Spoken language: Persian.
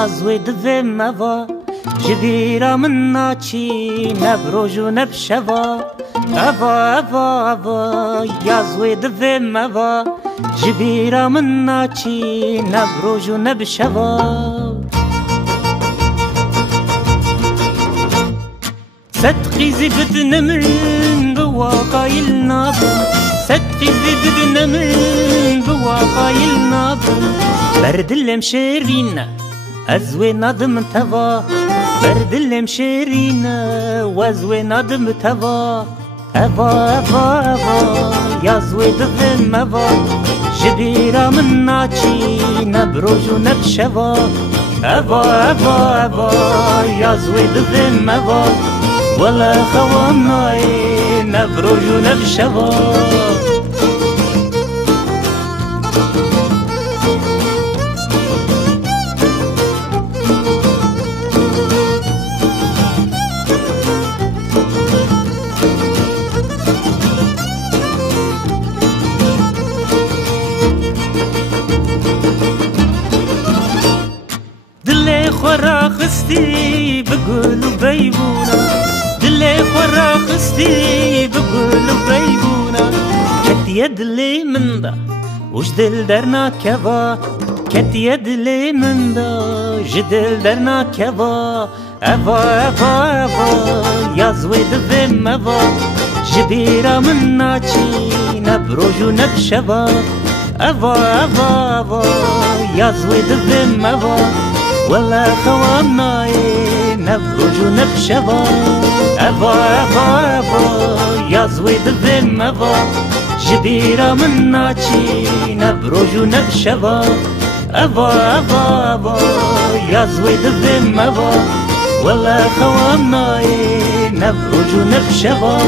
يا زويد ذي مفا جبيرة من ناتشي نبروج ونبشفا أفا أفا أفا يا زويد ذي مفا جبيرة من ناتشي نبروج ونبشفا صدقي زبد نمر بواقاي النابل صدقي زبد نمر بواقاي النابل برد المشيرين أزوي نادم تبا برد المشيرين وازوي نادم تبا أبا أبا أبا يا زوي دذم أبا جبيرة من ناتشي نبروج ونبشفا أبا أبا أبا يا زوي دذم أبا ولا خواناي نبروج ونبشفا دلي خورا خستي بقول بيبونا دلي خورا خستي بقول بيبونا كت يد لي من دا وش دل درنا كبا كت يد لي من دا جدل درنا كبا أبا أبا أبا يا زويد ذم أبا جبيرة من ناتشي نبروج ونبشفا أبا أبا أبا يا زويد ذم أبا ولا خواناي نبروج ونبشفا أبا أبا أبا يا زويد ذم أبا جبيرة من ناتشي نبروج ونبشفا أبا أبا أبا يا زويد ذم أبا ولا خواناي نبروج ونبشفا